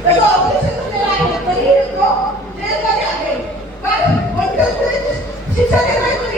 tem que Pessoal, olhar. Pessoal, deixa eu ver lá, eu tô indo, tô. Três variáveis. Vai. Se você vai, vai.